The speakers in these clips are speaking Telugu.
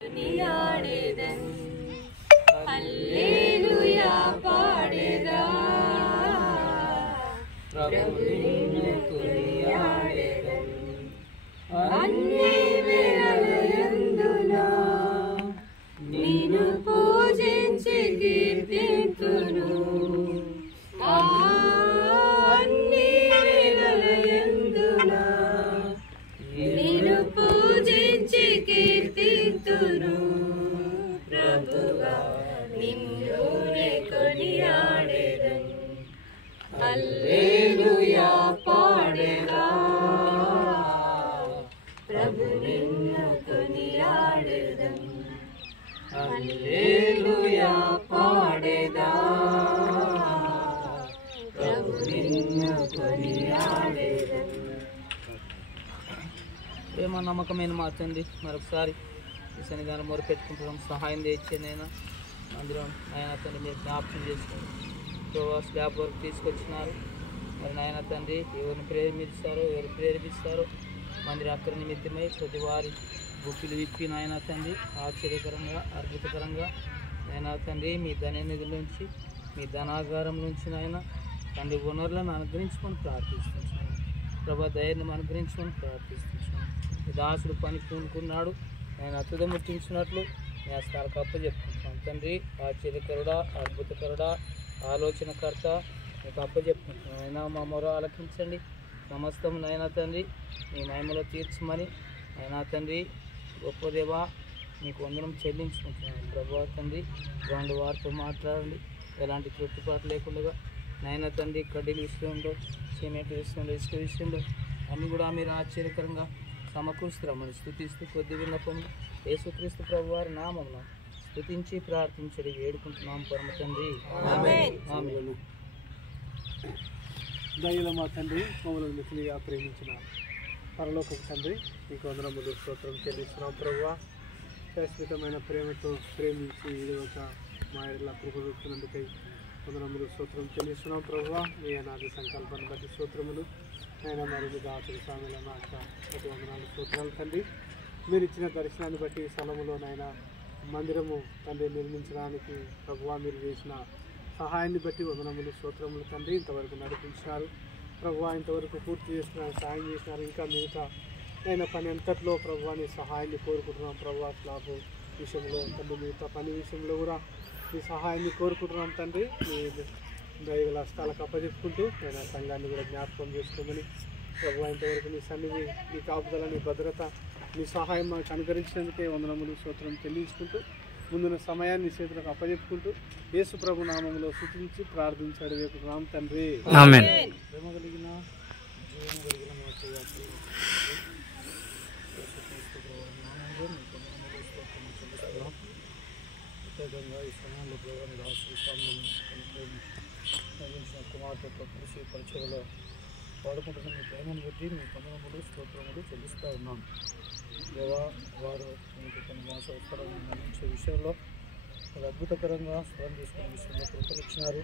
కొనియాడేదన్ హల్లెలూయా పాడేదా ప్రభువుని కొనియాడేదన్ అన్ని వేళలందునా నిన్ను పూజించి కీర్తింతును అన్ని వేళలందునా నిన్ను పూజించి కీర్తింతును ప్రభువా నిన్నునే కొనియాడేదన్ హల్లెలూయా పాడేదా ప్రభు నిన్ను కొనియాడేదన్ హల్లెలూయా పాడేదా ప్రభు నిన్ను కొనియాడేదన్. ప్రేమ నమ్మకమైన మా తండ్రి, మరొకసారి ఈ సన్నిధానం మొరపెట్టుకుంటున్నాం. సహాయం తెచ్చేనైనా అందరం ఆయన తండ్రి మీరు జ్ఞాపకం చేసుకోండి. స్లాబ్ వరకు తీసుకొచ్చినారు. మరి నాయన తండ్రి ఎవరిని ప్రేమిస్తారో ఎవరు ప్రేరేపిస్తారో మందిర అక్కర నిమిత్తమై ప్రతి వారి గుప్పిలు విప్పి నాయన తండ్రి ఆశ్చర్యకరంగా అద్భుతకరంగా నాయన తండ్రి మీ ధననిధుల నుంచి మీ ధనాగారం నుంచి నాయన తండ్రి వనరులను అనుగ్రహించుకొని ప్రార్థిస్తున్నాను. ప్రభా దయని అనుగ్రహించుకొని ప్రార్థిస్తున్నాను. దాసుడు పని పూనుకున్నాడు, ఆయన అతుద ముట్టించినట్లు నేను స్థాలకు అప్పచెప్పుకుంటున్నాను. తండ్రి ఆశ్చర్యకరుడా అద్భుతకరుడా ఆలోచనకర్త మీకు అప్పచెప్పుకుంటున్నాను. అయినా మా మొర ఆలకించండి. సమస్తం నాయనా తండ్రి మీ మహిమలో తీర్చమని అయినా తండ్రి గొప్ప దేవా మీకు వందనం చెల్లించుకుంటున్నాను. ప్రభా తండ్రి రెండు వారితో మాట్లాడండి, ఎలాంటి తృప్తిపాటు లేకుండా నాయన తండ్రి కడ్డీల విషయంలో సిమెంట్ విషయంలో ఇసుక విషయంలో అన్నీ కూడా మీరు ఆశ్చర్యకరంగా సమకూరుస్తున్నామని స్తుతిస్తూ కొద్ది విన్నపం యేసుక్రీస్తు ప్రభు వారి నామమున స్తుతించి ప్రార్థించడి వేడుకుంటున్నాం పరమ తండ్రి. ఆమేన్. దయల మా తండ్రి మమ్మల్ని మిక్కిలిగా ప్రేమించిన పరలోకపు తండ్రి మీకు వందనములు స్తోత్రం చెల్లిస్తున్నాం. ప్రభువా శాశ్వతమైన ప్రేమతో ప్రేమించి ఒక మా ఇలా కృప చూపుతున్నందుకై వందనములు స్తోత్రం చెల్లిస్తున్నాం. ప్రభువా మీ అనాది సంకల్పాన్ని బట్టి స్తోత్రములు ఆయన మరి దాసుడు స్వామిల నాక ప్రతి వందనాలు స్తోత్రాలు తండ్రి. మీరు ఇచ్చిన దర్శనాన్ని బట్టి ఈ స్థలములోనైనా మందిరము తండ్రి నిర్మించడానికి ప్రభువా మీరు చేసిన సహాయాన్ని బట్టి వందనములు స్తోత్రములు తండ్రి. ఇంతవరకు నడిపించినారు ప్రభువా, ఇంతవరకు పూర్తి చేస్తున్నారు, సహాయం చేసినారు. ఇంకా మిగతా అయిన పని అంతట్లో ప్రభువాని సహాయాన్ని కోరుకుంటున్నాం. ప్రభువా స్లాబ్ విషయంలో తండ్రి మిగతా పని విషయంలో కూడా మీ సహాయాన్ని కోరుకుంటున్నాం తండ్రి. మీ దైవ స్థలాలకు అప్పచెప్పుకుంటూ ఆయన సంఘాన్ని కూడా జ్ఞాపకం చేసుకోమని ప్రభువా ఇంతవరకు మీ సన్నిధి మీ కాపుదల మీ భద్రత మీ సహాయం మాకు అనుగ్రహించినందుకే వందనములు స్తోత్రం చెల్లించుకుంటూ ముందున్న సమయాన్ని చేతులకు అప్పచెప్పుకుంటూ యేసు ప్రభు నామములో స్తుతించి ప్రార్థించాడు వేడుకుంటున్నాం తండ్రి. ఆమేన్. ప్రేమ కలిగిన జీవన కలిగిన మా ప్రత్యేకంగా ఈ సమయంలో ప్రభువాన్ని కుమార్తెతో కలిసి పరిచయలో వాడుకుంటున్న మీ ప్రేమను బట్టి మీ వందనములు స్తోత్రములు చెల్లిస్తూ ఉన్నాం. దేవా వారు మీకు కొన్ని సంవత్సరాలను అందించే విషయంలో ఒక అద్భుతకరంగా స్వరం చేసుకునే విషయంలో కృపలు ఇచ్చినారు.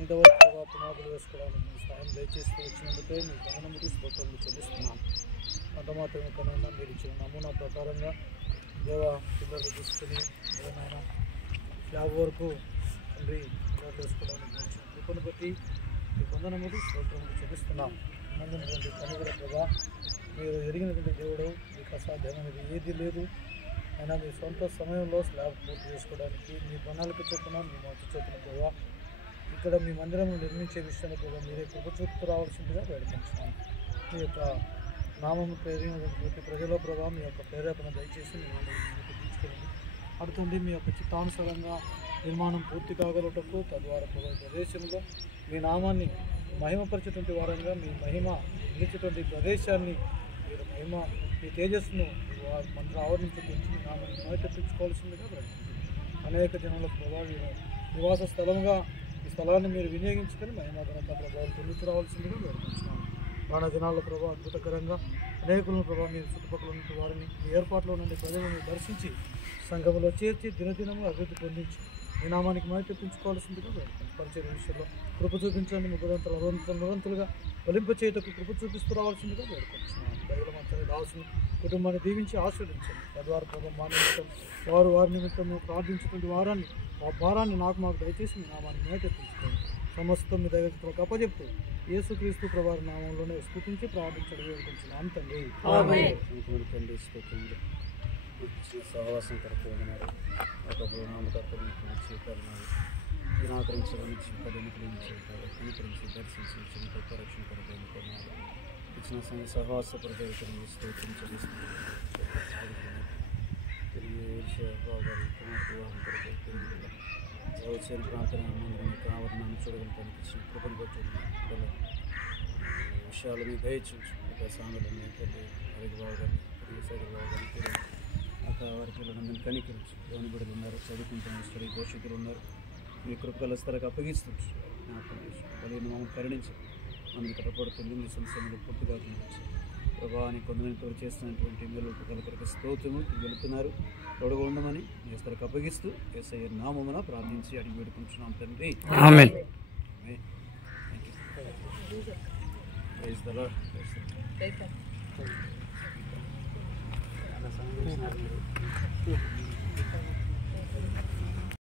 ఇంతవరకు ప్రభావ పునాదులు వేసుకోవడానికి మీ సహాయం దయచేస్తూ వచ్చినందుకే మీ వందనములు స్తోత్రములు చెల్లిస్తున్నాం. అంత మాత్రమే కన్నా మీరు ఇచ్చిన నమూనా ప్రకారంగా దేవా పిల్లలు తీసుకుని ఏమైనా స్లాబ్ వరకు తండ్రి పిల్లలు వేసుకోవడానికి ఇచ్చిన కృపను బట్టి మీ వందనములు స్తోత్రములు చెల్లిస్తున్నాం. నందునటువంటి పని కూడా ప్రభా మీరు ఎరిగినటువంటి దేవుడు, మీకు అసాధ్యమైనది ఏది లేదు. అయినా మీ సొంత సమయంలో స్లాబ్ పూర్తి చేసుకోవడానికి మీ ప్రణాళిక చొప్పున మీ మంచి చొప్పున ప్రభావ ఇక్కడ మీ మందిరం నిర్మించే విషయంలో కూడా మీరే కృప చూపుతూ రావాల్సిందిగా వేడుకుంటున్నాను. మీ యొక్క నామము ప్రేరినటువంటి ప్రతి ప్రజల ప్రభావం మీ యొక్క ప్రేరేపణ దయచేసి మీ మందిరం తీసుకెళ్ళండి. అడుగుతుంది మీ యొక్క చిత్తానుసారంగా నిర్మాణం పూర్తి కాగలటకు తద్వారా ప్రదేశంలో మీ నామాన్ని మహిమపరిచేటువంటి వారంగా మీ మహిమ నిలిచేటువంటి ప్రదేశాన్ని మీరు మహిమ మీ తేజస్సును మంత్ర ఆవరించుకుంటూ మీ నామాన్ని మొదటెప్పించుకోవాల్సిందిగా వేడుకుంటున్నాను. అనేక జనాల ప్రభావం నివాస స్థలంగా ఈ స్థలాన్ని మీరు వినియోగించుకొని మహిమాఘనత ప్రభావం పొందుతూ రావాల్సిందిగా వేడుకుంటున్నాను. రాణ దినాల ప్రభావం అద్భుతకరంగా అనేకులను ప్రభావం మీరు చుట్టుపక్కల ఉన్న వారిని మీ ఏర్పాట్లో నుండి ప్రజలను దర్శించి సంఘంలో చేర్చి దినదినము అభివృద్ధి పొందించి మీ నామానికి మహిమ తెప్పించుకోవాల్సిందిగా వేడుకుంటున్నాం. పరిచర్య విషయంలో కృప చూపించండి. నిరంతరంగా ఫలింప చేయటకు కృప చూపిస్తూ రావాల్సిందిగా వేడుకుంటున్నాం. దైవ మంత్రాన్ని రావాల్సిన కుటుంబాన్ని దీవించి ఆశీర్వదించండి. తద్వారా ప్రభావం మా నిమిత్తం వారి నిమిత్తం ప్రార్థించుకునే వారాన్ని ఆ భారాన్ని మాకు దయచేసి మీ నామానికి మహిమ తెప్పించుకోండి. సమస్తం మీ దైవత్వాలకు అప్పచెప్తూ యేసుక్రీస్తు ప్రభువారి నామంలోనే స్తుతించి ప్రార్థించడం వేడుకుంటున్నాం తండ్రి. తండ్రి స్తోత్రములు. సహవాసం కొరకు ఉన్నారు ఒక నామకర్తలు చేతారు నిరాకరించడానికి పదవికరించి దర్శించి గొప్ప రక్షణ కొరకు ఎన్నుకున్నారు. ఇచ్చిన సహవాస ప్రజలను స్తోత్రించడం వచ్చే ప్రాంతం ఆవరణాన్ని చూడగలుగుతానికి ఇచ్చిన కృపను బట్టి విషయాల మీద దయచేసి సాంగలను అరిగి బాగాన్ని సైకిల్ బాగాన్ని వారికి వీళ్ళందరినీ కనికరించి లోని బిడ్డలు ఉన్నారు, చదువుకుంటున్న స్త్రీ పోషకులు ఉన్నారు. మీ కృపగల స్థలకు అప్పగిస్తుంది. బలైన మమ్మల్ని కరుణించి మనకి కట్టపడుతుంది. మీ సంస్థలు పూర్తిగా కనిపించి ప్రభావాన్ని కొందరితో చేస్తున్నటువంటి మేలు ఉపకాల కొరకు స్తోత్రము వెళుతున్నారు. తోడుగా ఉండమని మీ స్థలకు అప్పగిస్తూ యేసయ్య నామమున ప్రార్థించి అడిగి వేడుకుంటున్నాం తండ్రి. ఆమేన్. Praise the Lord.